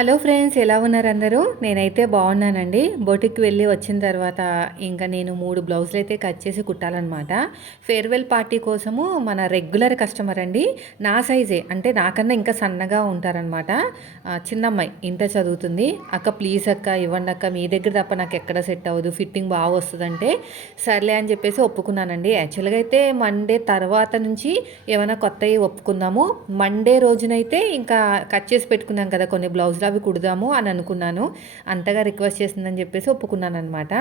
Hello friends, ఎలా ఉన్నారు అందరూ? నేనైతే బాగున్నానండి. బొటిక్కి వెళ్ళి వచ్చిన తర్వాత ఇంకా నేను 3 బ్లౌజులు అయితే కట్ చేసి కుట్టాలన్నమాట. ఫేర్వెల్ పార్టీ కోసము మన రెగ్యులర్ కస్టమర్ అండి. నా సైజే, అంటే నాకన్నా ఇంకా సన్నగా ఉంటారనమాట. చిన్నమ్మాయి ఇంటర్ చదువుతుంది. అక్క ప్లీజ్ అక్క ఇవ్వండి అక్క, మీ దగ్గర తప్ప నాకు ఎక్కడ సెట్ అవ్వదు, ఫిట్టింగ్ బాగా వస్తుందంటే సర్లే అని చెప్పేసి ఒప్పుకున్నానండి. యాక్చువల్గా అయితే మండే తర్వాత నుంచి ఏమైనా కొత్తవి ఒప్పుకుందాము. మండే రోజునైతే ఇంకా కట్ చేసి పెట్టుకున్నాం కదా కొన్ని బ్లౌజులు, అవి కుడదాము అని అనుకున్నాను. అంతగా రిక్వెస్ట్ చేసిందని చెప్పేసి ఒప్పుకున్నాను అనమాట.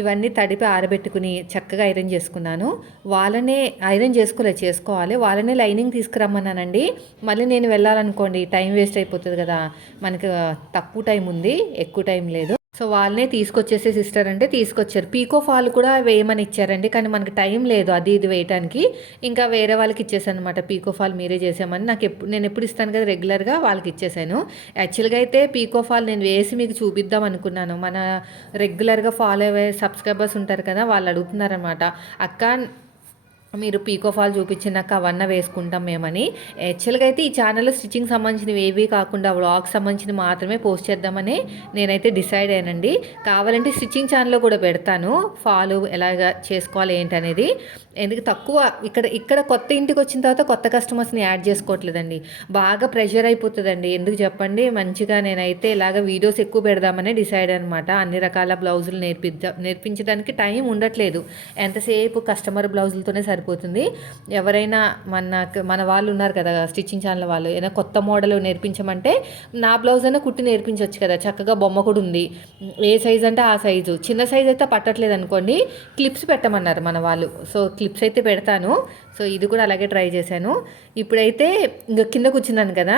ఇవన్నీ తడిపి ఆరబెట్టుకుని చక్కగా ఐరన్ చేసుకున్నాను. వాళ్ళనే ఐరన్ చేసుకోవాలి, వాళ్ళనే లైనింగ్ తీసుకురమ్మన్నానండి. మళ్ళీ నేను వెళ్ళాలనుకోండి టైం వేస్ట్ అయిపోతుంది కదా, మనకు తక్కువ టైం ఉంది, ఎక్కువ టైం లేదు. సో వాళ్ళనే తీసుకొచ్చేసే సిస్టర్ అంటే తీసుకొచ్చారు. పీకో ఫాల్ కూడా వేయమని ఇచ్చారండి, కానీ మనకి టైం లేదు అది ఇది వేయటానికి. ఇంకా వేరే వాళ్ళకి ఇచ్చేసాను అనమాట. పీకో ఫాల్ మీరే చేసామని నేను ఎప్పుడు ఇస్తాను కదా రెగ్యులర్గా, వాళ్ళకి ఇచ్చేసాను. యాక్చువల్గా అయితే పీకో ఫాల్ నేను వేసి మీకు చూపిద్దాం అనుకున్నాను. మన రెగ్యులర్గా ఫాలో అయ్యే సబ్స్క్రైబర్స్ ఉంటారు కదా, వాళ్ళు అడుగుతున్నారనమాట, అక్క మీరు పీకో ఫాల్ చూపించినాక అవన్నీ వేసుకుంటాం మేమని. యాక్చువల్గా అయితే ఈ ఛానల్లో స్టిచ్చింగ్ సంబంధించినవి ఏవి కాకుండా వ్లాగ్ సంబంధించినవి మాత్రమే పోస్ట్ చేద్దామని నేనైతే డిసైడ్ అయ్యానండి. కావాలంటే స్టిచ్చింగ్ ఛానల్లో కూడా పెడతాను ఫాలు ఎలాగ చేసుకోవాలి ఏంటనేది. ఎందుకు తక్కువ ఇక్కడ కొత్త ఇంటికి వచ్చిన తర్వాత కొత్త కస్టమర్స్ని యాడ్ చేసుకోవట్లేదండి, బాగా ప్రెషర్ అయిపోతుందండి. ఎందుకు చెప్పండి, మంచిగా నేనైతే ఇలాగ వీడియోస్ ఎక్కువ పెడదామని డిసైడ్ అనమాట. అన్ని రకాల బ్లౌజులు నేర్పించడానికి టైం ఉండట్లేదు. ఎంతసేపు కస్టమర్ బ్లౌజులతోనే సరిపోతుంది. ఎవరైనా మన వాళ్ళు ఉన్నారు కదా స్టిచ్చింగ్ ఛానల్ వాళ్ళు, ఏదైనా కొత్త మోడల్ నేర్పించమంటే నా బ్లౌజ్ అయినా కుట్టి నేర్పించవచ్చు కదా, చక్కగా బొమ్మ కూడా ఉంది, ఏ సైజ్ అంటే ఆ సైజు. చిన్న సైజ్ అయితే పట్టట్లేదు అనుకోండి, క్లిప్స్ పెట్టమన్నారు మన వాళ్ళు. సో క్లిప్స్ అయితే పెడతాను. సో ఇది కూడా అలాగే ట్రై చేశాను. ఇప్పుడైతే ఇంకా కింద కూర్చున్నాను కదా,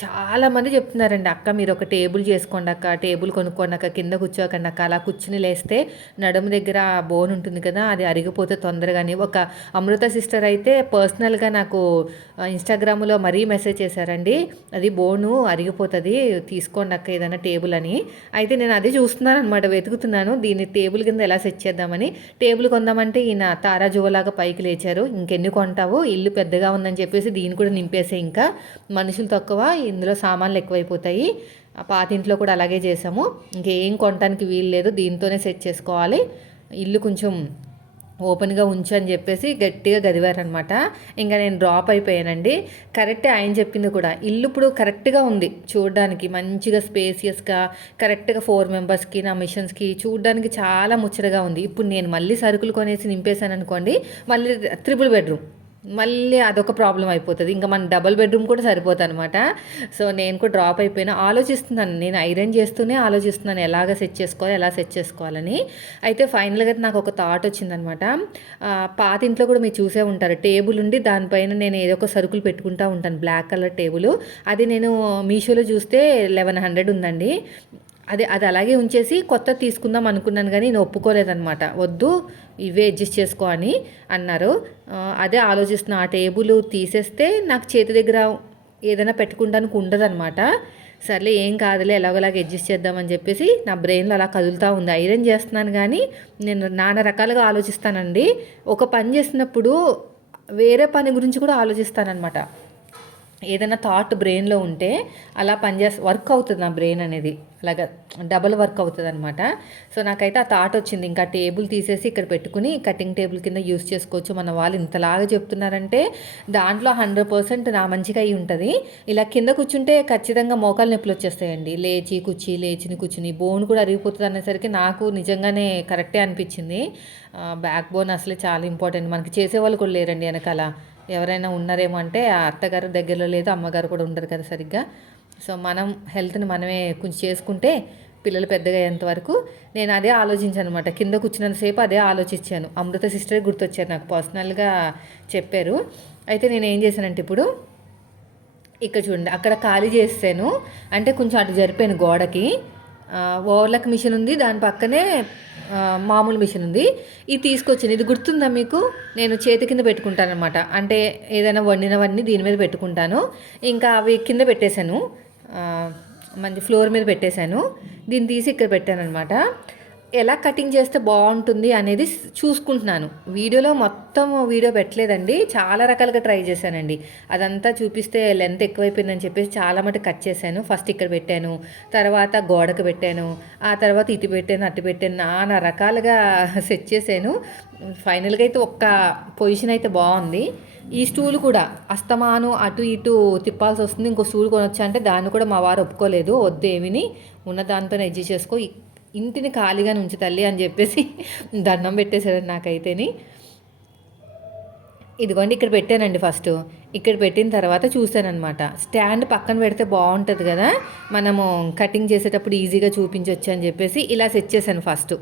చాలామంది చెప్తున్నారండి, అక్క మీరు ఒక టేబుల్ చేసుకోండి అక్క, టేబుల్ కొనుక్కోండి అక్క, కింద కూర్చోకండి అక్క, అలా కూర్చుని లేస్తే నడుము దగ్గర బోన్ ఉంటుంది కదా, అది అరిగిపోతే తొందరగానే. ఒక అమృత సిస్టర్ అయితే పర్సనల్గా నాకు ఇన్స్టాగ్రామ్లో మరీ మెసేజ్ చేశారండి, అది బోను అరిగిపోతుంది, తీసుకోండి అక్క ఏదైనా టేబుల్ అని. అయితే నేను అదే చూస్తున్నాను అనమాట, వెతుకుతున్నాను దీన్ని టేబుల్ కింద ఎలా సెట్ చేద్దామని. టేబుల్ కొందామంటే ఈయన తారా జువలాగా పైకి లేచారు, ఇంకెన్ని కొంటావు, ఇల్లు పెద్దగా ఉందని చెప్పేసి దీన్ని కూడా నింపేసే, ఇంకా మనుషులు తక్కువ, ఇందులో సామాన్లు ఎక్కువైపోతాయి. పాతింట్లో కూడా అలాగే చేసాము, ఇంకేం కొనడానికి వీలు లేదు, దీంతోనే సెట్ చేసుకోవాలి, ఇల్లు కొంచెం ఓపెన్గా ఉంచు అని చెప్పేసి గట్టిగా గదివారనమాట. ఇంకా నేను డ్రాప్ అయిపోయానండి. కరెక్టే ఆయన చెప్పింది కూడా, ఇల్లు ఇప్పుడు కరెక్ట్గా ఉంది చూడడానికి, మంచిగా స్పేసియస్గా కరెక్ట్గా 4 మెంబర్స్కి నా మిషన్స్కి చూడడానికి చాలా ముచ్చటగా ఉంది. ఇప్పుడు నేను మళ్ళీ సరుకులు కొనేసి నింపేశాను అనుకోండి, మళ్ళీ 3 బెడ్రూమ్, మళ్ళీ అదొక ప్రాబ్లం అయిపోతుంది. ఇంకా మన డబుల్ బెడ్రూమ్ కూడా సరిపోతుంది అనమాట. సో నేను కూడా డ్రాప్ అయిపోయినా, ఆలోచిస్తున్నాను, నేను ఐరన్ చేస్తూనే ఆలోచిస్తున్నాను ఎలా సెట్ చేసుకోవాలని. అయితే ఫైనల్గా నాకు ఒక థాట్ వచ్చిందనమాట. పాత ఇంట్లో కూడా మీరు చూసే ఉంటారు, టేబుల్ ఉండి దానిపైన నేను ఏదో ఒక సరుకులు పెట్టుకుంటూ ఉంటాను, బ్లాక్ కలర్ టేబుల్. అది నేను మీషోలో చూస్తే 1100 ఉందండి. అది అలాగే ఉంచేసి కొత్త తీసుకుందాం అనుకున్నాను, కానీ నేను ఒప్పుకోలేదనమాట. వద్దు, ఇవే అడ్జస్ట్ చేసుకో అని అన్నారు. అదే ఆలోచిస్తున్నా, ఆ టేబుల్ తీసేస్తే నాకు చేతి దగ్గర ఏదైనా పెట్టుకుంటానికి ఉండదన్నమాట. సర్లే ఏం కాదులే, ఎలాగోలాగా అడ్జస్ట్ చేద్దామని చెప్పేసి నా బ్రెయిన్లో అలా కదులుతూ ఉంది. ఐరన్ చేస్తున్నాను కానీ నేను నానా రకాలుగా ఆలోచిస్తానండి. ఒక పని చేసినప్పుడు వేరే పని గురించి కూడా ఆలోచిస్తానన్నమాట. ఏదైనా థాట్ బ్రెయిన్లో ఉంటే అలా వర్క్ అవుతుంది నా బ్రెయిన్ అనేది, అలాగా డబల్ వర్క్ అవుతుంది అనమాట. సో నాకైతే ఆ థాట్ వచ్చింది, ఇంకా టేబుల్ తీసేసి ఇక్కడ పెట్టుకుని కటింగ్ టేబుల్ కింద యూస్ చేసుకోవచ్చు. మన వాళ్ళు ఇంతలాగా చెప్తున్నారంటే దాంట్లో 100% నా మంచిగా అయి ఉంటుంది. ఇలా కింద కూర్చుంటే ఖచ్చితంగా మోకాలు నొప్పులు వచ్చేస్తాయండి, లేచి కూర్చుని బోన్ కూడా అరిగిపోతుంది అనేసరికి నాకు నిజంగానే కరెక్టే అనిపించింది. బ్యాక్ బోన్ అసలు చాలా ఇంపార్టెంట్, మనకి చేసేవాళ్ళు కూడా లేరండి వెనకాల. ఎవరైనా ఉన్నారేమో అంటే ఆ అత్తగారు దగ్గరలో లేదు, అమ్మగారు కూడా ఉండరు కదా సరిగ్గా. సో మనం హెల్త్ని మనమే కొంచెం చేసుకుంటే పిల్లలు పెద్దగా అయ్యేంతవరకు నేను అదే ఆలోచించాను అనమాట. కింద కూర్చున్నంతసేపు అదే ఆలోచించాను. అమృత సిస్టర్ గుర్తొచ్చారు, నాకు పర్సనల్గా చెప్పారు. అయితే నేను ఏం చేశానంటే ఇప్పుడు ఇక్కడ చూడండి, అక్కడ ఖాళీ చేస్తాను, అంటే కొంచెం అటు జరిపాను గోడకి. ఓవర్లక్ మిషన్ ఉంది, దాని పక్కనే మామూలు మిషన్ ఉంది. ఇది తీసుకొచ్చాను, ఇది గుర్తుందా మీకు? నేను చేతి కింద పెట్టుకుంటాను అనమాట, అంటే ఏదైనా వండినవన్నీ దీని మీద పెట్టుకుంటాను. ఇంకా అవి కింద పెట్టేశాను, మంచి ఫ్లోర్ మీద పెట్టేశాను. దీన్ని తీసి ఇక్కడ పెట్టాను అనమాట. ఎలా కటింగ్ చేస్తే బాగుంటుంది అనేది చూసుకుంటున్నాను. వీడియో పెట్టలేదండి. చాలా రకాలుగా ట్రై చేశానండి. అదంతా చూపిస్తే లెంత్ ఎక్కువైపోయిందని చెప్పేసి చాలా మటుకు కట్ చేశాను. ఫస్ట్ ఇక్కడ పెట్టాను, తర్వాత గోడకు పెట్టాను, ఆ తర్వాత ఇటు పెట్టాను, అటు పెట్టాను, నానా రకాలుగా సెట్ చేశాను. ఫైనల్గా అయితే ఒక్క పొజిషన్ అయితే బాగుంది. ఈ స్టూల్ కూడా అస్తమాను అటు ఇటు తిప్పాల్సి వస్తుంది. ఇంకో స్టూల్ కొనొచ్చా అంటే దాన్ని కూడా మా వారు ఒప్పుకోలేదు. వద్దు ఏమిని ఉన్న దాంతోనే అడ్జస్ట్ చేసుకో, ఇంటిని ఖాళీగా ఉంచు తల్లి అని చెప్పేసి దండం పెట్టేశారు నాకైతేని. ఇదిగోండి ఇక్కడ పెట్టానండి. ఫస్ట్ ఇక్కడ పెట్టిన తర్వాత చూశానమాట, స్టాండ్ పక్కన పెడితే బాగుంటుంది కదా, మనము కటింగ్ చేసేటప్పుడు ఈజీగా చూపించవచ్చు అని చెప్పేసి ఇలా సెట్ చేశాను ఫస్ట్.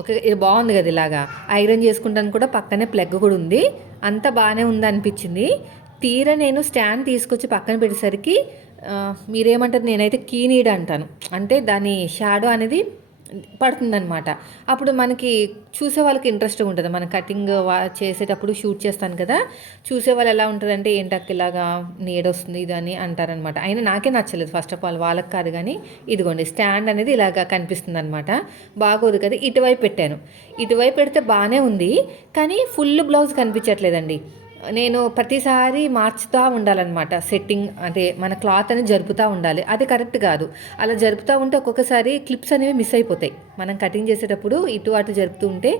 ఓకే, ఇది బాగుంది కదా, ఇలాగా ఐరన్ చేసుకుంటాను కూడా, పక్కనే ప్లగ్ కూడా ఉంది, అంతా బాగానే ఉంది అనిపించింది. తీరా నేను స్టాండ్ తీసుకొచ్చి పక్కన పెట్టేసరికి మీరేమంటారు, నేనైతే కీ నీడ్ అంటాను, అంటే దాని షాడో అనేది పడుతుందనమాట. అప్పుడు మనకి చూసే వాళ్ళకి ఇంట్రెస్ట్గా ఉంటుంది. మన కటింగ్ చేసేటప్పుడు షూట్ చేస్తాను కదా, చూసే వాళ్ళు ఎలా ఉంటుందంటే ఏంటక్క ఇలాగా నీడ వస్తుంది ఇదని అంటారనమాట. అయినా నాకే నచ్చలేదు ఫస్ట్ ఆఫ్ ఆల్, వాళ్ళకి కాదు. కానీ ఇదిగోండి స్టాండ్ అనేది ఇలాగా కనిపిస్తుంది అనమాట, బాగోదు కదా. ఇటువైపు పెట్టాను, ఇటువైపు పెడితే బాగానే ఉంది, కానీ ఫుల్ బ్లౌజ్ కనిపించట్లేదండి. నేను ప్రతిసారి మార్చుతూ ఉండాలన్నమాట సెట్టింగ్, అంటే మన క్లాత్ అనేది జరుపుతూ ఉండాలి, అది కరెక్ట్ కాదు. అలా జరుపుతూ ఉంటే ఒక్కొక్కసారి క్లిప్స్ అనేవి మిస్ అయిపోతాయి. మనం కటింగ్ చేసేటప్పుడు ఇటు అటు జరుపుతూ ఉంటే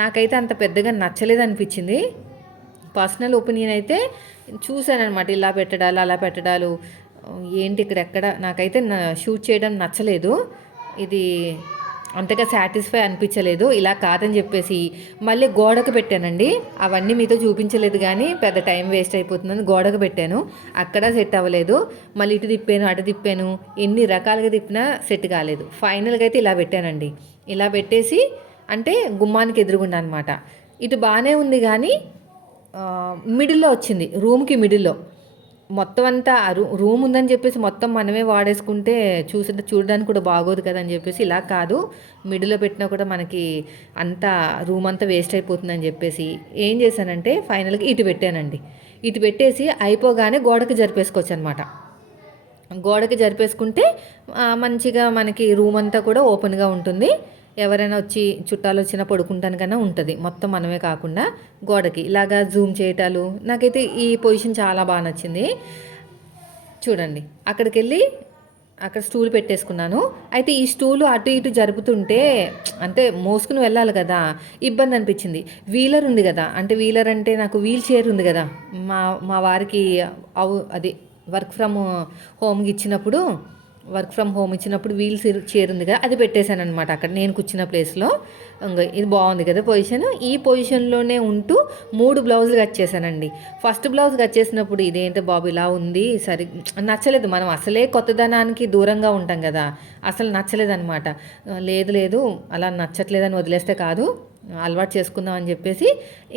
నాకైతే అంత పెద్దగా నచ్చలేదు అనిపించింది. పర్సనల్ ఒపీనియన్ అయితే చూశానమాట, ఇలా పెట్టడాలు అలా పెట్టడాలు ఏంటి ఇక్కడ ఎక్కడ నాకైతే షూట్ చేయడం నచ్చలేదు. ఇది అంతగా సాటిస్ఫై అనిపించలేదు. ఇలా కాదని చెప్పేసి మళ్ళీ గోడకు పెట్టానండి. అవన్నీ మీతో చూపించలేదు, కానీ పెద్ద టైం వేస్ట్ అయిపోతుందని గోడకు పెట్టాను, అక్కడ సెట్ అవ్వలేదు. మళ్ళీ ఇటు తిప్పాను, అటు తిప్పాను, ఎన్ని రకాలుగా తిప్పినా సెట్ కాలేదు. ఫైనల్గా అయితే ఇలా పెట్టానండి. ఇలా పెట్టేసి అంటే గుమ్మానికి ఎదురుగుండా అనమాట. ఇటు బాగానే ఉంది, కానీ మిడిల్లో వచ్చింది, రూమ్కి మిడిల్లో మొత్తం అంతా రూమ్ ఉందని చెప్పేసి మొత్తం మనమే వాడేసుకుంటే చూడడానికి కూడా బాగోదు కదా అని చెప్పేసి, ఇలా కాదు, మిడిల్లో పెట్టినా కూడా మనకి అంతా రూమ్ అంతా వేస్ట్ అయిపోతుందని చెప్పేసి ఏం చేశానంటే ఫైనల్గా ఇటు పెట్టానండి. ఇటు పెట్టేసి అయిపోగానే గోడకి జరిపేసుకోవచ్చు అనమాట. గోడకి జరిపేసుకుంటే మంచిగా మనకి రూమ్ అంతా కూడా ఓపెన్గా ఉంటుంది. ఎవరైనా వచ్చి చుట్టాలు వచ్చినా పడుకుంటాను కన్నా ఉంటుంది, మొత్తం మనమే కాకుండా గోడకి ఇలాగా జూమ్ చేయటాలు. నాకైతే ఈ పొజిషన్ చాలా బాగా నచ్చింది. చూడండి, అక్కడికి వెళ్ళి అక్కడ స్టూల్ పెట్టేసుకున్నాను. అయితే ఈ స్టూలు అటు ఇటు జరుపుతుంటే అంటే మోసుకుని వెళ్ళాలి కదా, ఇబ్బంది అనిపించింది. వీలర్ ఉంది కదా, అంటే వీలర్ అంటే నాకు వీల్ చైర్ ఉంది కదా, మా మా వారికి అది వర్క్ ఫ్రమ్ హోమ్కి ఇచ్చినప్పుడు వీల్ చైర్ ఉంది కదా, అది పెట్టేశాను అనమాట అక్కడ నేను కూర్చున్న ప్లేస్లో. ఇది బాగుంది కదా పొజిషన్. ఈ పొజిషన్లోనే ఉంటూ 3 బ్లౌజులు కట్ చేశానండి. ఫస్ట్ బ్లౌజ్ కట్ చేసినప్పుడు ఇదేంటి బాబు ఇలా ఉంది, సరి నచ్చలేదు. మనం అసలే కొత్తదనానికి దూరంగా ఉంటాం కదా, అసలు నచ్చలేదు అనమాట. లేదు అలా నచ్చట్లేదని వదిలేస్తే కాదు, అలవాటు చేసుకుందాం అని చెప్పేసి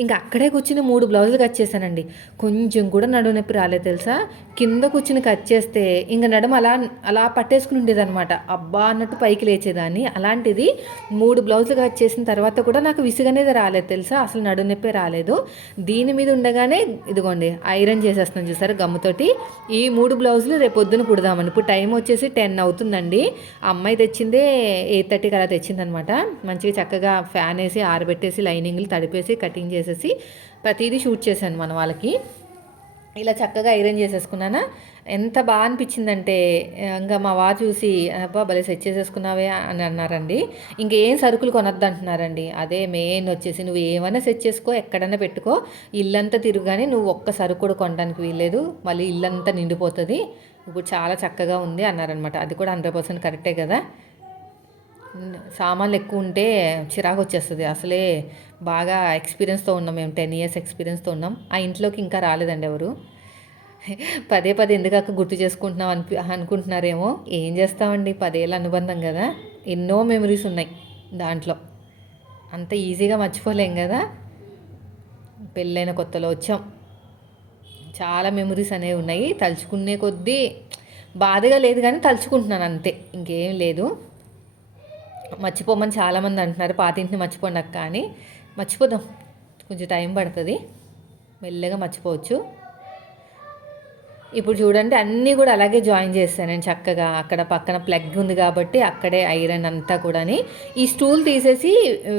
ఇంకా అక్కడే కూర్చుని 3 బ్లౌజులు కట్ చేశానండి. కొంచెం కూడా నడుము నొప్పి రాలేదు తెలుసా. కింద కూర్చుని కట్ చేస్తే ఇంకా నడుము అలా అలా పట్టేసుకుని ఉండేదన్నమాట, అబ్బా అన్నట్టు పైకి లేచేదాన్ని. అలాంటిది 3 బ్లౌజులు కట్ చేసిన తర్వాత కూడా నాకు విసుగనేది రాలేదు తెలుసా, అసలు నడుము నొప్పి రాలేదు. దీని మీద ఉండగానే ఇదిగోండి ఐరన్ చేసేస్తున్నాను చూసారు గమ్ముతోటి. ఈ 3 బ్లౌజులు రేపు పొద్దున కుడదామని. ఇప్పుడు టైం వచ్చేసి 10 అవుతుందండి. ఆ అమ్మాయి తెచ్చిందే 8:30కి అలా తెచ్చిందనమాట. మంచిగా చక్కగా ఫ్యాన్ వేసి ఆరబెట్టేసి లైనింగ్లు తడిపేసి కటింగ్ చేసేసి ప్రతిదీ షూట్ చేశాను మన వాళ్ళకి. ఇలా చక్కగా ఐరన్ చేసేసుకున్నానా, ఎంత బాగా అనిపించిందంటే ఇంకా మా వారు చూసి అబ్బా భలే సెట్ చేసేసుకున్నావే అని అన్నారండి. ఇంకేం సరుకులు కొనొద్దు అంటున్నారండి. అదే మెయిన్ వచ్చేసి నువ్వు ఏమైనా సెట్ చేసుకో, ఎక్కడైనా పెట్టుకో, ఇల్లంతా తిరుగానే నువ్వు ఒక్క సరుకు కూడా కొనడానికి వీల్లేదు, మళ్ళీ ఇల్లంతా నిండిపోతుంది, ఇప్పుడు చాలా చక్కగా ఉంది అన్నారనమాట. అది కూడా 100% కరెక్టే కదా. సామాన్లు ఎక్కువ ఉంటే చిరాకు వచ్చేస్తుంది. అసలే బాగా ఎక్స్పీరియన్స్తో ఉన్నాం మేము, 10 years ఎక్స్పీరియన్స్తో ఉన్నాం. ఆ ఇంట్లోకి ఇంకా రాలేదండి ఎవరు. పదే ఎందుకు గుర్తు చేసుకుంటున్నాం అనుకుంటున్నారేమో. ఏం చేస్తామండి, 10 ఏళ్ళ అనుబంధం కదా, ఎన్నో మెమరీస్ ఉన్నాయి దాంట్లో, అంత ఈజీగా మర్చిపోలేం కదా. పెళ్ళైన కొత్తలో వచ్చాం, చాలా మెమరీస్ అనేవి ఉన్నాయి. తలుచుకునే కొద్దీ బాధగా లేదు, కానీ తలుచుకుంటున్నాను అంతే, ఇంకేం లేదు. మర్చిపోమని చాలామంది అంటున్నారు, పాతింటిని మర్చిపోండి అక్క అని. మర్చిపోదాం, కొంచెం టైం పడుతుంది, మెల్లగా మర్చిపోవచ్చు. ఇప్పుడు చూడండి అన్నీ కూడా అలాగే జాయిన్ చేశాను నేను చక్కగా. అక్కడ పక్కన ప్లగ్ ఉంది కాబట్టి అక్కడే ఐరన్ అంతా కూడాని. ఈ స్టూల్ తీసేసి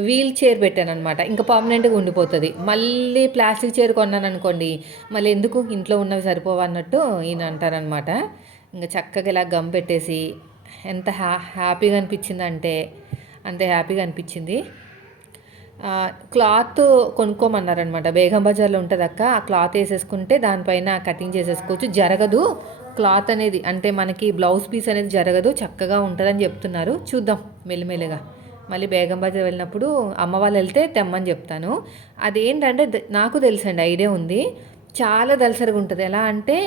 వీల్ చైర్ పెట్టాననమాట. ఇంకా పర్మనెంట్‌గా ఉండిపోతది. మళ్ళీ ప్లాస్టిక్ చైర్ కొన్నాననుకోండి, మళ్ళీ ఎందుకు ఇంట్లో ఉన్నవి సరిపోవన్నట్టు ఈయన అంటారనమాట. ఇంక చక్కగా ఇలా గమ్ పెట్టేసి ఎంత హ్యాపీగా అనిపించిందంటే అంతే హ్యాపీగా అనిపించింది. క్లాత్ కొనుక్కోమన్నారనమాట. బేగం బజార్‌లో ఉంటదక్క. ఆ క్లాత్ ఏసేసుకుంటే దానిపైన కటింగ్ చేసేసుకోవచ్చు. జరగదు క్లాత్ అనేది. అంటే మనకి బ్లౌజ్ పీస్ అనేది జరగదు. చక్కగా ఉంటదని చెప్తున్నారు. చూద్దాం మెల్లిమెల్లిగా. మళ్ళీ బేగం బజార్ వెళ్ళినప్పుడు అమ్మ వాళ్ళు వెళ్తే తెమ్మని చెప్తాను. అదేంటంటే నాకు తెలుసండి, ఐడియా ఉంది. చాలా దళసరిగా ఉంటది. ఎలా అంటే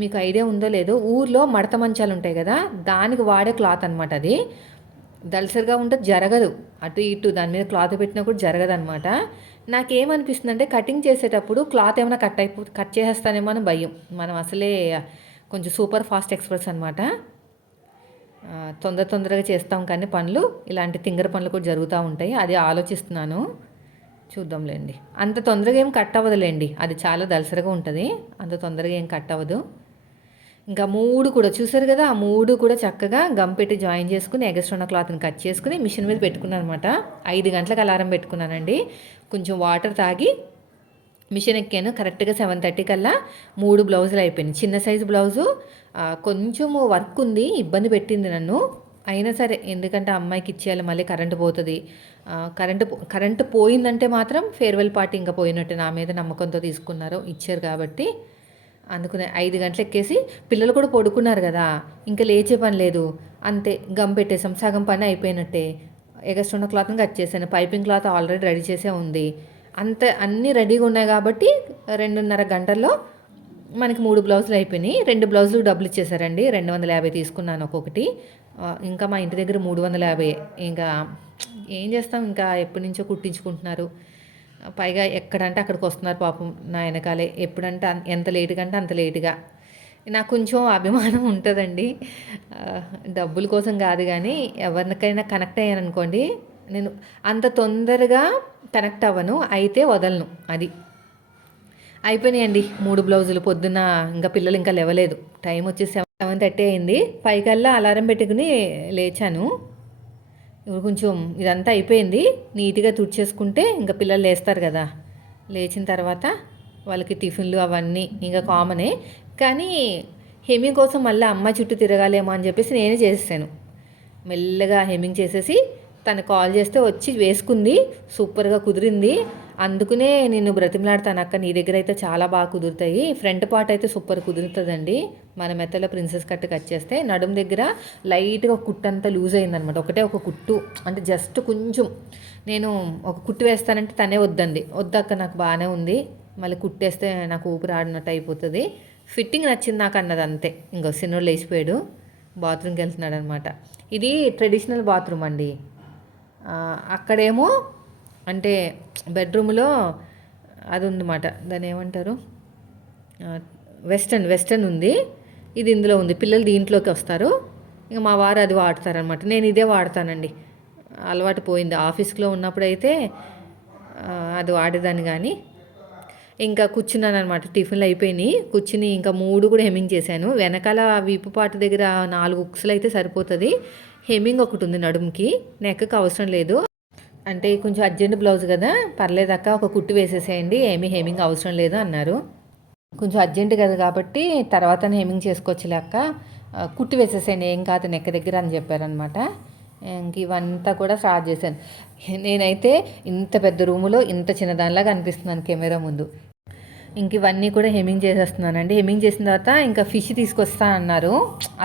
మీకు ఐడియా ఉందో లేదో, ఊర్లో మడత మంచాలు ఉంటాయి కదా! దానికి వాడే క్లాత్ అనమాట అది. దళసరిగా ఉంటే జరగదు. అటు ఇటు దాని మీద క్లాత్ పెట్టినా కూడా జరగదనమాట. నాకేమనిపిస్తుందంటే కటింగ్ చేసేటప్పుడు క్లాత్ ఏమైనా కట్ చేసేస్తానేమో అని భయం. మనం అసలే కొంచెం సూపర్ ఫాస్ట్ ఎక్స్‌పర్ట్స్ అనమాట. తొందరగా చేస్తాం కానీ పనులు, ఇలాంటి తింగర పనులు కూడా జరుగుతూ ఉంటాయి. అది ఆలోచిస్తున్నాను. చూద్దాంలేండి. అంత తొందరగా ఏం కట్ అవ్వదులేండి. అది చాలా దళసరిగా ఉంటది. అంత తొందరగా ఏం కట్ అవ్వదు. ఇంకా 3 కూడా చూసారు కదా! ఆ 3 కూడా చక్కగా గమ్ పెట్టి జాయిన్ చేసుకొని ఎగస్ట్రా ఉన్న క్లాత్‌ని కట్ చేసుకొని మిషన్ మీద పెట్టుకున్నాననమాట. 5 గంటలకు అలారం పెట్టుకున్నానండి. కొంచెం వాటర్ తాగి మిషన్ ఎక్కాను. కరెక్ట్‌గా 7:30 కల్లా 3 బ్లౌజులు అయిపోయినాయి. చిన్న సైజు బ్లౌజు కొంచెము వర్క్ ఉంది. ఇబ్బంది పెట్టింది నన్ను. అయినా సరే ఎందుకంటే అమ్మాయికి ఇచ్చేయాలి, మళ్ళీ కరెంట్ పోతది. కరెంట్ పోయిందంటే మాత్రం ఫేర్‌వెల్ పార్టీ ఇంక పోయినట్టే. నా మీద నమ్మకంతో తీసుకున్నారు, ఇచ్చారు కాబట్టి. అందుకనే 5 గంటలకు ఎక్కేసి పిల్లలు కూడా పడుకున్నారు గదా! ఇంక లేచే పని లేదు. అంతే గమ్ పెట్టేసాం. సగం పని అయిపోయినట్టే. ఎగస్ట్రా ఉన్న క్లాత్‌ని కట్ చేశాను. పైపింగ్ క్లాత్ ఆల్రెడీ రెడీ చేసే ఉంది. అన్నీ రెడీగా ఉన్నాయి కాబట్టి 2:30 గంటల్లో మనకి 3 బ్లౌజులు అయిపోయినాయి. 2 బ్లౌజులకు డబ్బులు ఇచ్చేసారండి. 250 తీసుకున్నాను ఒక్కొక్కటి. ఇంకా మా ఇంటి దగ్గర 350. ఇంకా ఏం చేస్తాం, ఇంకా ఎప్పటినుంచో కుట్టించుకుంటున్నారు. పైగా ఎక్కడంటే అక్కడికి వస్తున్నారు పాపం నా వెనకాలే. ఎప్పుడంటే ఎంత లేట్‌గా అంటే అంత లేట్‌గా. నాకు కొంచెం అభిమానం ఉంటదండి. డబ్బుల కోసం కాదు గానీ, ఎవరికైనా కనెక్ట్ అయ్యాననుకోండి, నేను అంత తొందరగా కనెక్ట్ అవ్వను. అయితే వదలను అది. అయిపోయినాయండి 3 బ్లౌజులు. పొద్దున్న ఇంకా పిల్లలు ఇంకా లేవలేదు. టైం వచ్చేసి 7:30 అయింది. 5 కల్లా అలారం పెట్టుకుని లేచాను. ఇప్పుడు కొంచెం ఇదంతా అయిపోయింది. నీట్‌గా తుడిచేసుకుంటే ఇంకా పిల్లలు లేస్తారు కదా! లేచిన తర్వాత వాళ్ళకి టిఫిన్‌లు అవన్నీ ఇంకా కామనే. కానీ హెమ్మింగ్ కోసం మళ్ళీ అమ్మాయి చుట్టూ తిరగాలేమో అని చెప్పేసి నేనే చేసేసాను. మెల్లగా హెమ్మింగ్ చేసేసి తను కాల్ చేస్తే వచ్చి వేసుకుంది. సూపర్‌గా కుదిరింది. అందుకనే నిన్ను బ్రతిమలాడతాను అక్క, నీ దగ్గర అయితే చాలా బాగా కుదురుతాయి. ఫ్రంట్ పార్ట్ అయితే సూపర్ కుదురుతుందండి. మన మెత్తలో ప్రిన్సెస్ కట్ చేస్తే నడుము దగ్గర లైట్‌గా కుట్టంతా లూజ్ అయిందనమాట. ఒకటే ఒక కుట్టు, అంటే జస్ట్ కొంచెం నేను ఒక కుట్టు వేస్తానంటే తనే వద్దంది. వద్దక్క నాకు బాగానే ఉంది, మళ్ళీ కుట్టేస్తే నాకు ఊపిరి ఆడినట్టు అయిపోతుంది. ఫిట్టింగ్ నచ్చింది నాకు అన్నది అంతే. ఇంకో సిన్నోడు లేచిపోయాడు, బాత్రూమ్కి వెళ్తున్నాడు అనమాట. ఇది ట్రెడిషనల్ బాత్రూమ్ అండి. అక్కడేమో అంటే బెడ్రూమ్లో అది ఉందన్నమాట, దాన్ని ఏమంటారు, వెస్టర్న్ ఉంది. ఇది ఇందులో ఉంది. పిల్లలు దీంట్లోకి వస్తారు. ఇక మా వారు అది వాడతారనమాట. నేను ఇదే వాడతానండి. అలవాటు పోయింది. ఆఫీస్లో ఉన్నప్పుడైతే అది వాడేదాన్ని. కానీ ఇంకా కూర్చున్నాను అనమాట. టిఫిన్లు అయిపోయినాయి. కూర్చుని ఇంకా 3 కూడా హెమ్మింగ్ చేశాను. వెనకాల వీపు పాటు దగ్గర 4 ఉక్సులు అయితే సరిపోతుంది. హెమ్మింగ్ ఒకటి ఉంది నడుముకి, నెక్కి అవసరం లేదు. అంటే కొంచెం అర్జెంట్ బ్లౌజ్ కదా, పర్లేదక్క ఒక కుట్టు వేసేసేయండి, ఏమీ హెమ్మింగ్ అవసరం లేదు అన్నారు. కొంచెం అర్జెంట్ కదా కాబట్టి తర్వాత హెమ్మింగ్ చేసుకోవచ్చులే అక్క, కుట్టు వేసేసేయండి ఏం కాదు నెక్క దగ్గర అని చెప్పారనమాట. ఇంక ఇవంతా కూడా స్టార్ట్ చేశాను. నేనైతే ఇంత పెద్ద రూములో ఇంత చిన్నదానిలాగా అనిపిస్తున్నాను కెమెరా ముందు. ఇంక ఇవన్నీ కూడా హెమ్మింగ్ చేసేస్తున్నానండి. హెమ్మింగ్ చేసిన తర్వాత ఇంకా ఫిష్ తీసుకొస్తానన్నారు.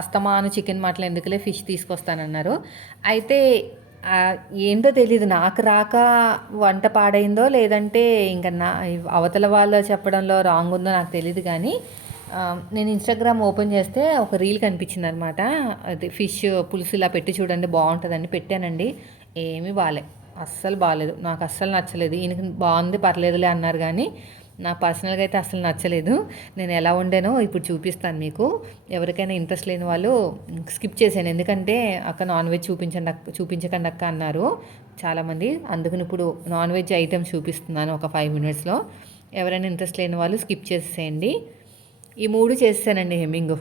అస్తమాను చికెన్ మటన్ ఎందుకులే, ఫిష్ తీసుకొస్తానన్నారు. అయితే ఏంటో తెలీదు, నాకు రాక వంట పాడైందో లేదంటే ఇంకా నా అవతల వాళ్ళు చెప్పడంలో రాంగ్ ఉందో నాకు తెలియదు. కానీ నేను ఇన్స్టాగ్రామ్ ఓపెన్ చేస్తే ఒక రీల్ కనిపించింది అనమాట. అది ఫిష్ పులుసు ఇలా పెట్టి చూడండి బాగుంటుందని పెట్టానండి. ఏమీ అస్సలు బాగాలేదు. నాకు అస్సలు నచ్చలేదు. ఈయనకి బాగుంది పర్లేదులే అన్నారు కానీ నా పర్సనల్గా అయితే అసలు నచ్చలేదు. నేను ఎలా వండానో ఇప్పుడు చూపిస్తాను మీకు. ఎవరికైనా ఇంట్రెస్ట్ లేని వాళ్ళు స్కిప్ చేశాను, ఎందుకంటే అక్క నాన్ వెజ్ చూపించకండి అక్క అన్నారు చాలామంది. అందుకని ఇప్పుడు నాన్ వెజ్ ఐటమ్స్ చూపిస్తున్నాను ఒక 5 మినిట్స్లో. ఎవరైనా ఇంట్రెస్ట్ లేని వాళ్ళు స్కిప్ చేసేయండి. ఈ 3 చేసేసానండి హెమ్మింగు.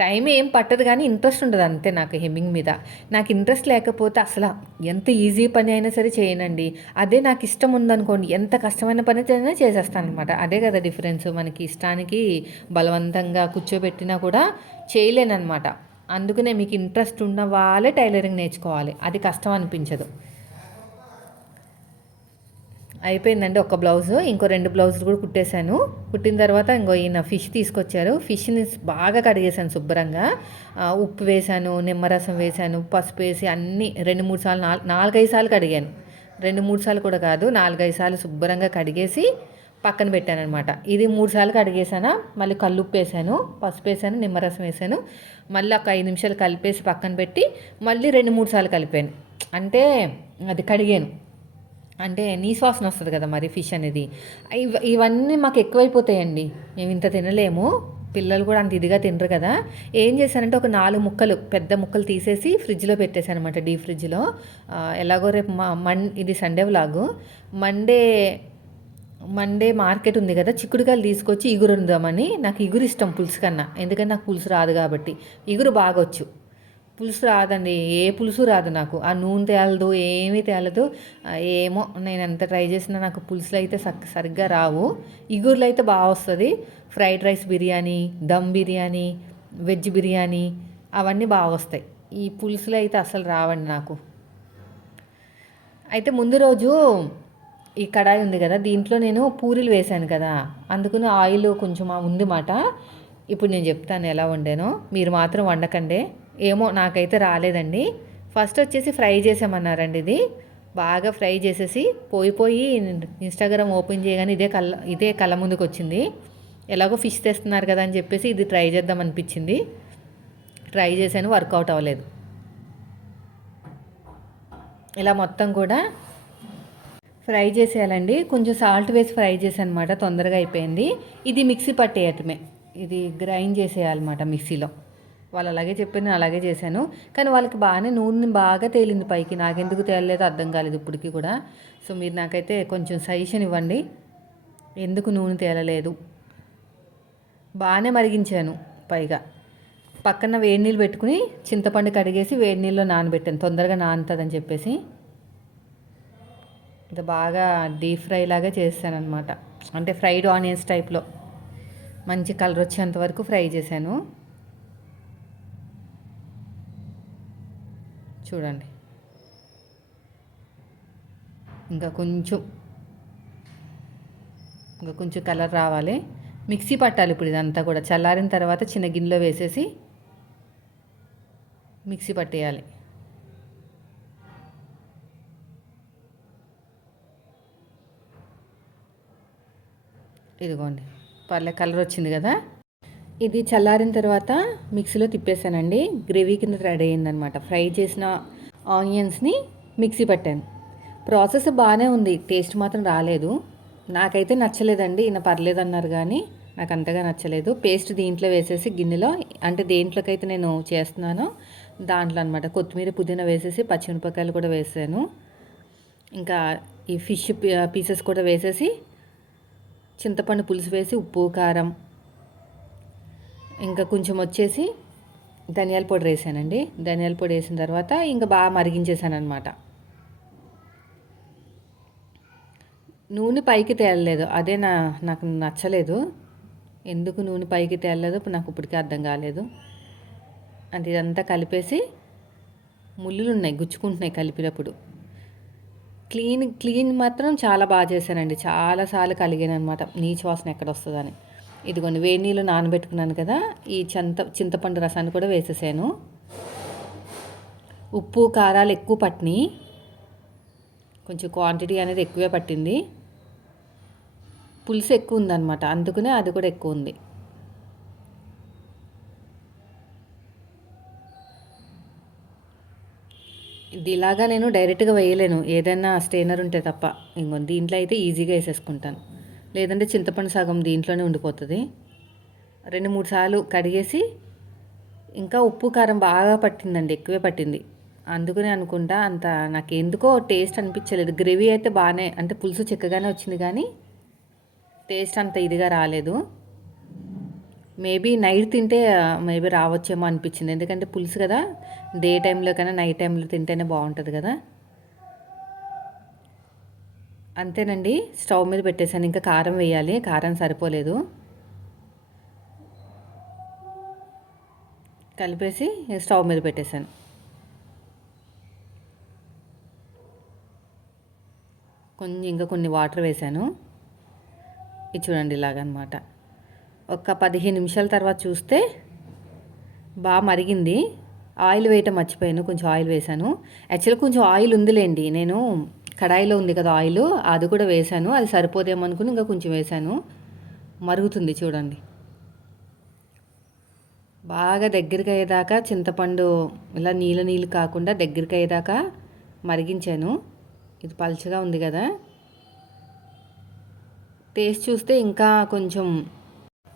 టైం ఏం పట్టదు కానీ ఇంట్రెస్ట్ ఉండదు అంతే నాకు హెమ్మింగ్ మీద. నాకు ఇంట్రెస్ట్ లేకపోతే అసల ఎంత ఈజీ పని అయినా సరే చేయనండి. అదే నాకు ఇష్టం ఉందనుకోండి ఎంత కష్టమైన పని అయినా చేసేస్తాననమాట. అదే కదా డిఫరెన్స్. మనకి ఇష్టానికి బలవంతంగా కూర్చోబెట్టినా కూడా చేయలేననమాట. అందుకనే మీకు ఇంట్రెస్ట్ ఉన్న వాళ్ళే టైలరింగ్ నేర్చుకోవాలి. అది కష్టం అనిపించదు. అయిపోయిందండి ఒక బ్లౌజు. ఇంకో 2 బ్లౌజులు కూడా కుట్టేశాను. కుట్టిన తర్వాత ఇంకో ఈయన ఫిష్ తీసుకొచ్చారు. ఫిష్‌ని బాగా కడిగేశాను శుభ్రంగా. ఉప్పు వేశాను, నిమ్మరసం వేశాను, పసుపు వేసి అన్నీ 2, 3 సార్లు 4, 5 సార్లు కడిగాను. 2, 3 సార్లు కూడా కాదు 4, 5 సార్లు శుభ్రంగా కడిగేసి పక్కన పెట్టాననమాట. ఇది 3 సార్లు కడిగేసానా, మళ్ళీ కల్లుప్పు వేశాను, పసుపు వేశాను, నిమ్మరసం వేశాను. మళ్ళీ ఒక 5 నిమిషాలు కలిపేసి పక్కన పెట్టి మళ్ళీ 2, 3 సార్లు కలిపాను. అంటే అది కడిగాను. అంటే నీసు వాసన వస్తుంది కదా మరి ఫిష్ అనేది. ఇవన్నీ మాకు ఎక్కువైపోతాయండి. మేము ఇంత తినలేము. పిల్లలు కూడా అంత ఇదిగా తినరు కదా. ఏం చేశానంటే ఒక 4 ముక్కలు పెద్ద ముక్కలు తీసేసి ఫ్రిడ్జ్లో పెట్టేశాను అనమాట, డీప్ ఫ్రిడ్జ్లో. ఎలాగో రేపు ఇది Sunday vlog. Monday Monday market ఉంది కదా, చిక్కుడుకాయలు తీసుకొచ్చి ఇగురు ఉందామని. నాకు ఇగురు ఇష్టం పులుసు కన్నా, ఎందుకంటే నాకు పులుసు రాదు కాబట్టి. ఇగురు బాగొచ్చు, పులుసు రాదండి. ఏ పులుసు రాదు నాకు. ఆ నూనె తేలదు, ఏమీ తేలదు. ఏమో నేను ఎంత ట్రై చేసినా నాకు పులుసులు అయితే సరిగ్గా రావు. ఇగురులు అయితే బాగా వస్తుంది. Fried rice biryani, dum biryani, veg biryani అవన్నీ బాగా వస్తాయి. ఈ పులుసులు అయితే అసలు రావండి నాకు. అయితే ముందు రోజు ఈ కడాయి ఉంది కదా, దీంట్లో నేను పూరీలు వేశాను కదా, అందుకని ఆయిల్ కొంచెం ఉంది మాట. ఇప్పుడు నేను చెప్తాను ఎలా వండానో, మీరు మాత్రం వండకండి. ఏమో నాకైతే రాలేదండి. ఫస్ట్ వచ్చేసి ఫ్రై చేసామన్నారండి. ఇది బాగా ఫ్రై చేసేసి పోయి ఇన్స్టాగ్రామ్ ఓపెన్ చేయగానే ఇదే కళ్ళ ముందుకు వచ్చింది. ఎలాగో ఫిష్ తెస్తున్నారు కదా అని చెప్పేసి ఇది ట్రై చేద్దాం అనిపించింది. ట్రై చేశాను, వర్కౌట్ అవ్వలేదు. ఇలా మొత్తం కూడా ఫ్రై చేసేయాలండి. కొంచెం సాల్ట్ వేసి ఫ్రై చేసాను అనమాట, తొందరగా అయిపోయింది. ఇది మిక్సీ పట్టేయటమే, ఇది గ్రైండ్ చేసేయాలన్నమాట మిక్సీలో. వాళ్ళు అలాగే చెప్పి నేను అలాగే చేశాను. కానీ వాళ్ళకి బాగానే నూనె బాగా తేలింది పైకి. నాకెందుకు తేలలేదో అర్థం కాలేదు ఇప్పటికీ కూడా. సో మీరు నాకైతే కొంచెం సజెషన్ ఇవ్వండి, ఎందుకు నూనె తేలలేదు. బాగానే మరిగించాను. పైగా పక్కన వేడి నీళ్ళు పెట్టుకుని చింతపండు కడిగేసి వేడి నీళ్ళలో నానబెట్టాను, తొందరగా నానుతుందని చెప్పేసి. ఇది బాగా డీప్ ఫ్రై లాగా చేశాను అనమాట. అంటే ఫ్రైడ్ ఆనియన్స్ టైప్లో మంచి కలర్ వచ్చేంత వరకు ఫ్రై చేశాను. చూడండి, ఇంకా కొంచెం కలర్ రావాలి. మిక్సీ పట్టాలి ఇప్పుడు ఇదంతా కూడా. చల్లారిన తర్వాత చిన్న గిన్నెలో వేసేసి మిక్సీ పట్టేయాలి. ఇదిగోండి పర్లే, కలర్ వచ్చింది కదా. ఇది చల్లారిన తర్వాత మిక్సీలో తిప్పేసానండి. గ్రేవీ కింద రెడీ అయిందనమాట. ఫ్రై చేసిన ఆనియన్స్ని మిక్సీ పట్టాను. ప్రాసెస్ బాగానే ఉంది, టేస్ట్ మాత్రం రాలేదు. నాకైతే నచ్చలేదండి. ఈయన పర్లేదు అన్నారు కానీ నాకు అంతగా నచ్చలేదు. పేస్ట్ దీంట్లో వేసేసి గిన్నెలో, అంటే దేంట్లోకైతే నేను చేస్తున్నానో దాంట్లో అనమాట, కొత్తిమీర పుదీనా వేసేసి పచ్చిమిరపకాయలు కూడా వేసాను. ఇంకా ఈ ఫిష్ పీసెస్ కూడా వేసేసి చింతపండు పులుసు వేసి ఉప్పు కారం ఇంకా కొంచెం వచ్చేసి ధనియాల పొడి వేసానండి. ధనియాల పొడి వేసిన తర్వాత ఇంకా బాగా మరిగించేసాను అనమాట. నూనె పైకి తేలలేదు, అదే నాకు నచ్చలేదు. ఎందుకు నూనె పైకి తేలలేదు నాకు ఇప్పటికీ అర్థం కాలేదు. అంటే ఇదంతా కలిపేసి, ముళ్ళులు ఉన్నాయి గుచ్చుకుంటున్నాయి కలిపినప్పుడు. క్లీన్ మాత్రం చాలా బాగా చేశానండి. చాలాసార్లు కలిగాను అనమాట, నీచు వాసన ఎక్కడ వస్తుందని. ఇదిగోండి వేడి నీళ్ళు నానబెట్టుకున్నాను కదా, ఈ చింతపండు రసాన్ని కూడా వేసేసాను. ఉప్పు కారాలు ఎక్కువ పట్టినాయి, కొంచెం క్వాంటిటీ అనేది ఎక్కువే పట్టింది. పులుసు ఎక్కువ ఉందన్నమాట, అందుకనే అది కూడా ఎక్కువ ఉంది. ఇది ఇలాగా నేను డైరెక్ట్గా వేయలేను, ఏదైనా స్టెయినర్ ఉంటే తప్ప. ఇంకో దీంట్లో అయితే ఈజీగా వేసేసుకుంటాను, లేదంటే చింతపండు సగం దీంట్లోనే ఉండిపోతుంది. 2-3 సార్లు కడిగేసి, ఇంకా ఉప్పు కారం బాగా పట్టిందండి, ఎక్కువే పట్టింది. అందుకనే అనుకుంటా అంత నాకు ఎందుకో టేస్ట్ అనిపించలేదు. గ్రేవీ అయితే బాగానే, అంటే పులుసు చిక్కగానే వచ్చింది కానీ టేస్ట్ అంత ఇదిగా రాలేదు. మేబీ నైట్ తింటే మేబీ రావచ్చేమో అనిపించింది, ఎందుకంటే పులుసు కదా, డే టైంలో కన్నా నైట్ టైంలో తింటేనే బాగుంటుంది కదా. అంతేనండి, స్టవ్ మీద పెట్టేశాను. ఇంకా కారం వేయాలి, కారం సరిపోలేదు. కలిపేసి స్టవ్ మీద పెట్టేశాను. ఇంకా కొన్ని వాటర్ వేశాను. ఇది చూడండి ఇలాగనమాట. ఒక 15 నిమిషాల తర్వాత చూస్తే బాగా మరిగింది. ఆయిల్ వేయటం మర్చిపోయాను, కొంచెం ఆయిల్ వేశాను. యాక్చువల్గా కొంచెం ఆయిల్ ఉందిలేండి, నేను కడాయిలో ఉంది కదా ఆయిల్, అది కూడా వేశాను. అది సరిపోదేమో అనుకుని ఇంకా కొంచెం వేశాను. మరుగుతుంది చూడండి. బాగా దగ్గరికి అయ్యేదాకా చింతపండు ఇలా నీళ్ళు కాకుండా దగ్గరికి అయ్యేదాకా మరిగించాను. ఇది పల్చగా ఉంది కదా. టేస్ట్ చూస్తే ఇంకా కొంచెం,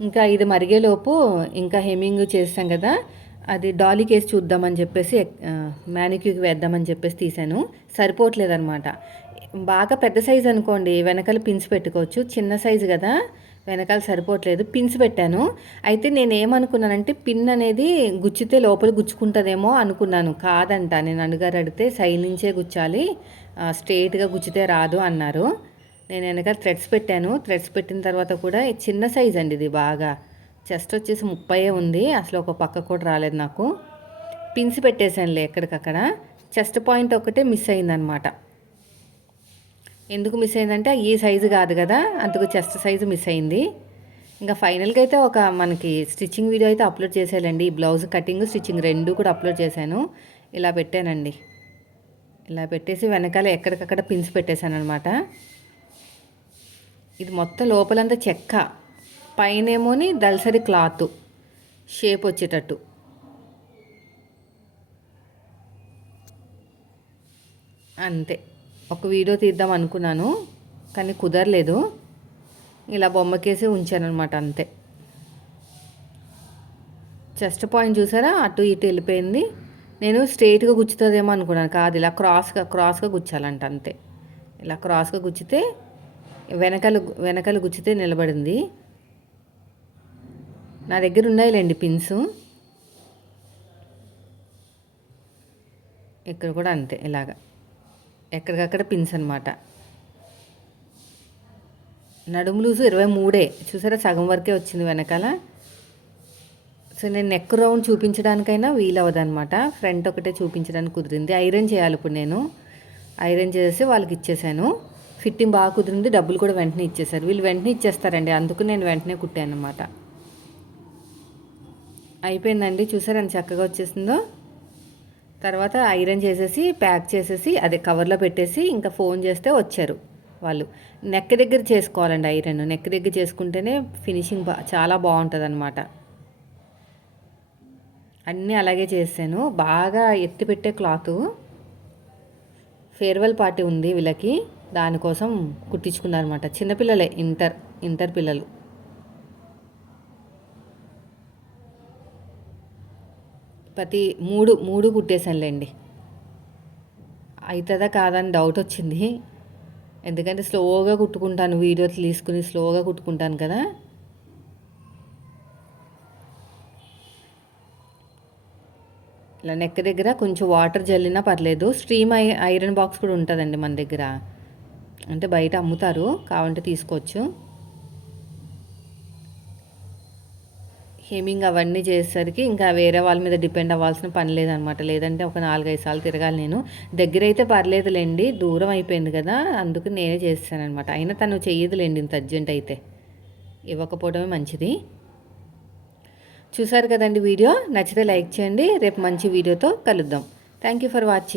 ఇంకా ఇది మరిగేలోపు ఇంకా హెమ్మింగ్ చేస్తాం కదా, అది డాలీకి వేసి చూద్దామని చెప్పేసి మ్యానిక్యూకి వేద్దామని చెప్పేసి తీసాను. సరిపోవట్లేదనమాట. బాగా పెద్ద సైజు అనుకోండి వెనకాల పిన్స్ పెట్టుకోవచ్చు, చిన్న సైజు కదా వెనకాల సరిపోవట్లేదు, పిన్స్ పెట్టాను. అయితే నేను ఏమనుకున్నానంటే పిన్ అనేది గుచ్చితే లోపల గుచ్చుకుంటుందేమో అనుకున్నాను. కాదంట, నేను అన్నగారు అడిగితే సైడ్ నుంచే గుచ్చాలి, స్ట్రేట్గా గుచ్చితే రాదు అన్నారు. నేను వెనకాల థ్రెడ్స్ పెట్టాను. థ్రెడ్స్ పెట్టిన తర్వాత కూడా చిన్న సైజ్ అండి ఇది, బాగా చెస్ట్ వచ్చేసి 30 ఉంది, అసలు ఒక పక్క కూడా రాలేదు నాకు. పిన్స్ పెట్టేశానులే ఎక్కడికక్కడ. చెస్ట్ పాయింట్ ఒకటే మిస్ అయిందనమాట. ఎందుకు మిస్ అయిందంటే ఈ సైజు కాదు కదా, అందుకు చెస్ట్ సైజు మిస్ అయింది. ఇంకా ఫైనల్గా అయితే ఒక మనకి స్టిచ్చింగ్ వీడియో అయితే అప్లోడ్ చేసేయాలండి. ఈ బ్లౌజ్ కటింగ్ స్టిచ్చింగ్ రెండు కూడా అప్లోడ్ చేశాను. ఇలా పెట్టానండి, ఇలా పెట్టేసి వెనకాల ఎక్కడికక్కడ పిన్స్ పెట్టేశాను అనమాట. ఇది మొత్తం లోపలంతా చెక్క, పైనేమోని దల్సరి క్లాత్ షేప్ వచ్చేటట్టు. అంతే, ఒక వీడియో తీద్దాం అనుకున్నాను కానీ కుదరలేదు. ఇలా బొమ్మకేసి ఉంచాను అనమాట అంతే. చెస్ట్ పాయింట్ చూసారా, అటు ఇటు వెళ్ళిపోయింది. నేను స్ట్రైట్గా గుచ్చుతుందేమో అనుకున్నాను, కాదు ఇలా క్రాస్గా గుచ్చాలంట అంతే. ఇలా క్రాస్గా గుచ్చితే వెనకాల గుచ్చితే నిలబడింది. నా దగ్గర ఉన్నాయిలేండి పిన్స్. ఇక్కడ కూడా అంతే, ఇలాగా ఎక్కడికక్కడ పిన్స్ అనమాట. నడుము లూజు 23 చూసారా, సగం వరకే వచ్చింది వెనకాల. సో నేను నెక్ రౌండ్ చూపించడానికైనా వీలు అవ్వదనమాట, ఫ్రంట్ ఒకటే చూపించడానికి కుదిరింది. ఐరన్ చేయాలి ఇప్పుడు నేను. ఐరన్ చేసి వాళ్ళకి ఇచ్చేసాను. ఫిట్టింగ్ బాగా కుదిరింది, డబ్బులు కూడా వెంటనే ఇచ్చేసారు. వీళ్ళు వెంటనే ఇచ్చేస్తారండి, అందుకు నేను వెంటనే కుట్టాను అనమాట. అయిపోయిందండి, చూసారా ఎంత చక్కగా వచ్చేసిందో. తర్వాత ఐరన్ చేసేసి ప్యాక్ చేసేసి అదే కవర్లో పెట్టేసి ఇంకా ఫోన్ చేస్తే వచ్చారు వాళ్ళు. నెక్ దగ్గర చేసుకోవాలండి ఐరన్, నెక్ దగ్గర చేసుకుంటేనే ఫినిషింగ్ చాలా బాగుంటుంది అనమాట. అన్నీ అలాగే చేశాను. బాగా ఎత్తి పెట్టే క్లాత్. ఫేర్వెల్ పార్టీ ఉంది వీళ్ళకి, దానికోసం కుట్టించుకున్నారనమాట. చిన్నపిల్లలే, ఇంటర్ పిల్లలు. ప్రతి మూడు కుట్టేశానులేండి. అవుతుందా కాదని డౌట్ వచ్చింది, ఎందుకంటే స్లోగా కుట్టుకుంటాను, వీడియో తీసుకుని స్లోగా కుట్టుకుంటాను కదా. ఇలా నెక్ దగ్గర కొంచెం వాటర్ జల్లినా పర్లేదు. స్ట్రీమ్ ఐరన్ బాక్స్ కూడా ఉంటుందండి మన దగ్గర, అంటే బయట అమ్ముతారు, కావాలంటే తీసుకోవచ్చు. హెమ్మింగ్ అవన్నీ చేసేసరికి ఇంకా వేరే వాళ్ళ మీద డిపెండ్ అవ్వాల్సిన పని లేదనమాట. లేదంటే ఒక 4-5 సార్లు తిరగాలి నేను. దగ్గర అయితే పర్లేదులేండి, దూరం అయిపోయింది కదా, అందుకు నేనే చేస్తానమాట. అయినా తను చెయ్యదులేండి ఇంత అర్జెంట్ అయితే, ఇవ్వకపోవడమే మంచిది. చూసారు కదండి వీడియో, నచ్చితే లైక్ చేయండి. రేపు మంచి వీడియోతో కలుద్దాం. Thank you for watching.